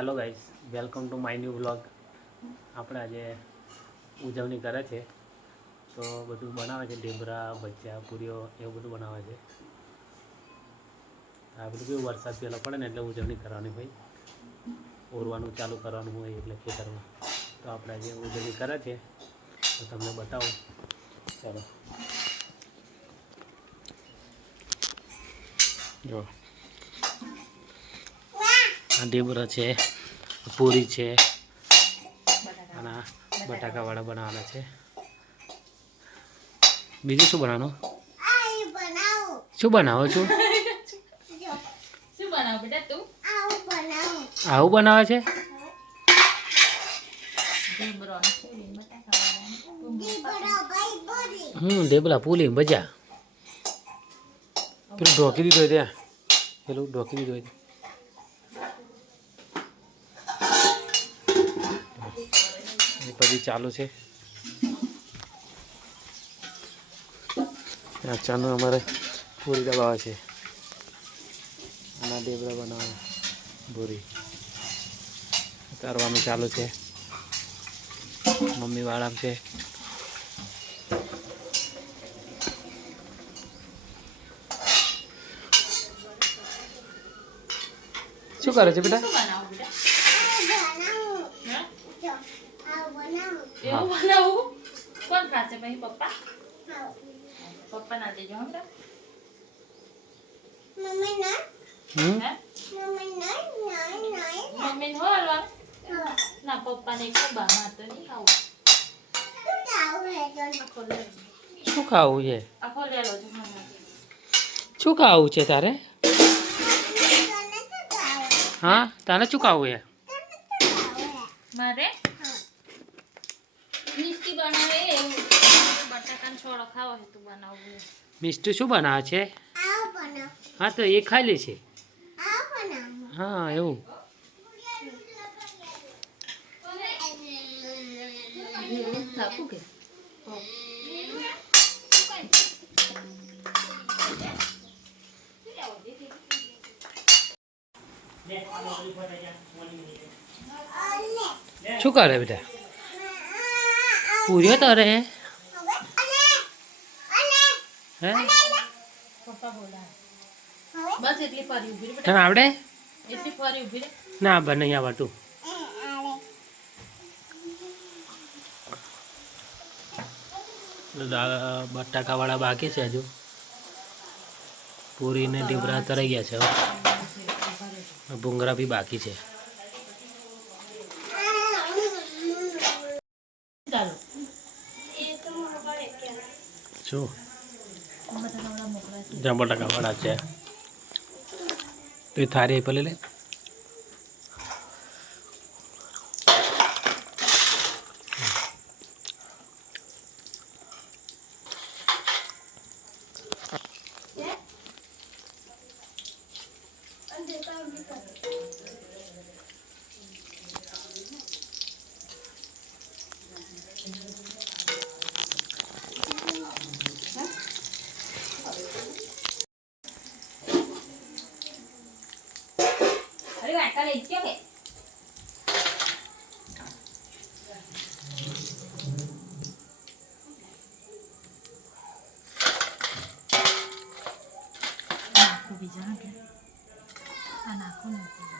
Hello guys, welcome to my new vlog. આપણે આજે ઉજવણી કરે છે તો બધું બનાવે છે, ઢેબરા, ભજીયા, પૂરીઓ એવું બધું બનાવે છે. આ બધું કેવું વરસાદ પહેલાં પડે ને એટલે ઉજવણી કરવાની હોય, ઓરવાનું ચાલુ કરવાનું હોય એટલે ખેતરમાં. તો આપણે આજે ઉજવણી કરે છે તો તમને બતાવું. ચાલો જો આ ઢેબરા છે, પૂરી છે અને બટાકાવાળા બનાવવાના છે. બીજું શું બનાવવાનું? શું બનાવો છો? આવું બનાવે છે? ઢેબરા, પૂરી, ભજીયા. પેલું ઢોકી દીધું હોય ત્યાં, પેલું ઢોકી દીધું હોય. પછી ચાલુ છે ચાલુ અમારે પૂરી દબાવે છે અને ઢેબરા બનાવે પૂરી ઉતારવાનું ચાલુ છે. મમ્મી વાળા છે. શું કરે છે બેટા? કોણ ખાશે ભાઈ? પપ્પા પપ્પા ના દેજો. મમ્મી ના મમ્મી નો હલવા ના પપ્પા ને બા માં તો નહીં ખાવું. શું ખાવું છે? આખો લેલો છો. શું ખાવું છે તારે? હા, તારે શું ખાવું છે? મારે મિષ્ટી બનાવે એવું બટાકાનો છોડો ખાવો છે તો બનાવવું. મિષ્ટી શું બનાવે છે? હા તો એ ખાઈ લે છે. હા એવું. શું કરે બેટા? પૂર્યો તારે હે? પપ્પા બોલા બસ એટલી ફરી ઉભી રે. તને આવડે? એટલી ફરી ઉભી રે. ના બને નહીં આવડતું. બટાકાવાળા બાકી છે હજુ. પૂરી ને ઢેબરા તરાઈ ગયા છે. ભૂંગળા બી બાકી છે. શું જ્યાં બટાકાવાળા છે તો થારી પેલી લે. અરે વાટકા લઈ ગયો કે નાખો બીજા કે આ નાખો નાખો.